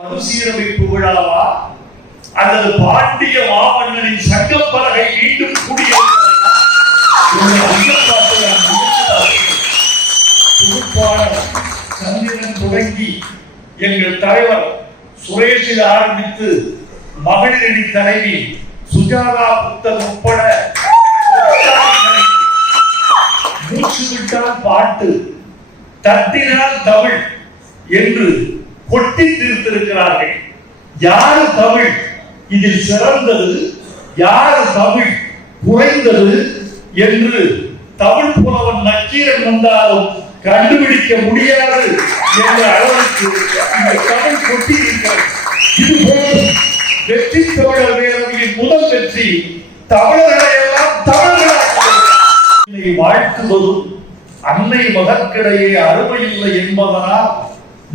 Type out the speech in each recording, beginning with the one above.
மறுசீரமைப்பு விழாவா அல்லது பாண்டிய மாமன்னனின் சங்கப்பலகை மீண்டும் சந்திரன் தொடங்கி எங்கள் தலைவர் சுரேஷில் ஆரம்பித்து மகளிரணி தலைவி சுஜாதா புத்தர் உட்பட மூச்சு விட்டால் பாட்டு தட்டினால் தமிழ் என்று கொட்டி தீர்த்திருக்கிறார்கள். யாரு தமிழ் இதில் சிறந்தது, யாரு தமிழ் குறைந்தது என்று தமிழ் புலவன் நக்கீரன் வந்தாலும் கண்டுபிடிக்க முடியாது என்ற அளவுக்கு இந்த தமிழ் கொட்டி இருக்கிறது. இதுபோல் வெற்றி தமிழர் வேலையின் முதல் வெற்றி தமிழர்களை எல்லாம் தமிழர்களாக வாழ்த்துவதும் அன்னை மகற்கிடையே அருமையில்லை என்பதனால்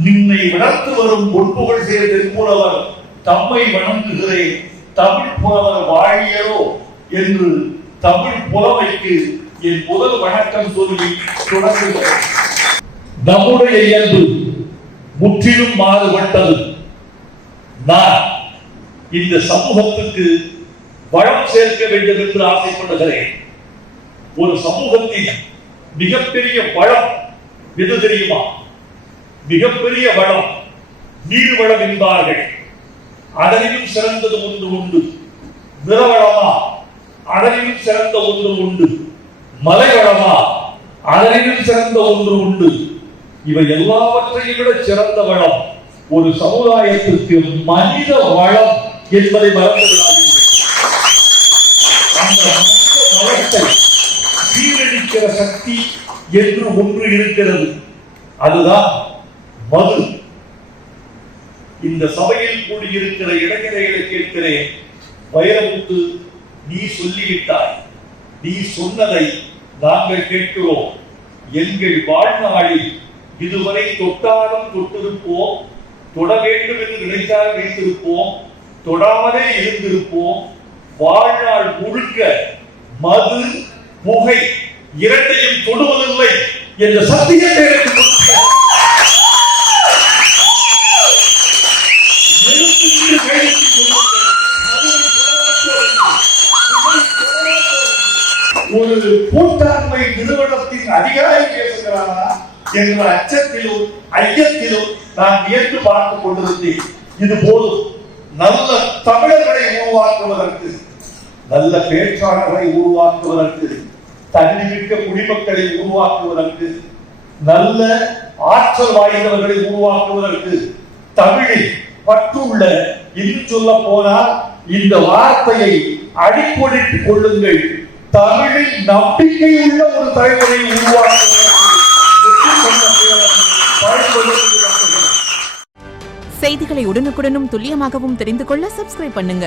நின்னை விடத்து வரும் பொன்புகள் சேர்ந்த புலவர் தம்மை வணங்குகிறேன், தமிழ் புலவர் வாழியரோ என்று தமிழ் புலவைக்கு என் முதல் வணக்கம் சொல்லி தொடங்குகிறேன். நம்முடைய இயல்பு முற்றிலும் மாறுபட்டது. நான் இந்த சமூகத்துக்கு வளம் சேர்க்க வேண்டும் என்று ஆசைப்படுகிறேன். ஒரு சமூகத்தின் மிகப்பெரிய வளம் எது தெரியுமா? மிகப்பெரிய வளம் நீர் வளம் என்பார்கள். அதனிலும் சிறந்தது ஒன்று உண்டு. நிலவளமா? அதனிலும் சிறந்த ஒன்று உண்டு. மலை வளமா? அதனிலும் சிறந்த ஒன்று உண்டு. இவை எல்லாவற்றையும் விட சிறந்த வளம் ஒரு சமுதாயத்திற்கு மனித வளம் என்பதை மறந்துவிடாதீர்கள். அந்த மனித வளத்தை சீரழிக்கிற சக்தி என்று ஒன்று இருக்கிறது. அதுதான் மது. இந்த சபையில் கூடியிருக்கிற இளைஞர்களை கேட்கிறேன், வைரமுத்து, நீ சொல்லிவிட்டாய், நீ சொன்னதை நாங்கள் கேட்கிறோம். எங்கள் வாழ்நாளில் இதுவரை தொட்டாலும் தொட்டிருப்போம், தொட வேண்டும் என்று நினைத்தால் வைத்திருப்போம், தொடாமலே இருந்திருப்போம். வாழ்நாள் முழுக்க மது புகை இரண்டையும் தொடுவதில்லை என்ற சத்தியத்தை ஒரு கூட்டாண்மை நிறுவனத்தின் அதிகாரி பேசுகிறாரா என்ற அச்சத்திலும் ஐயத்திலும் நான் வியந்து பார்த்துக் கொண்டிருந்தேன். இது போதும். நல்ல தமிழர்களை உருவாக்குவதற்கு, நல்ல பேச்சாளர்களை உருவாக்குவதற்கு, தன்னிமிக்க குடிமக்களை உருவாக்குவதற்கு, நல்ல ஆற்றல் வாய்ந்தவர்களை உருவாக்குவதற்கு தமிழில் பற்றுள்ள, இன்னும் சொல்ல போனால் இந்த வார்த்தையை அடிக்கோடிட்டுக் கொள்ளுங்கள், தமிழில் நம்பிக்கை உள்ள ஒரு தலைவரை உருவாக்குவதற்கு செய்திகளை உடனுக்குடனும் துல்லியமாகவும் தெரிந்து கொள்ள சப்ஸ்கிரைப் பண்ணுங்க.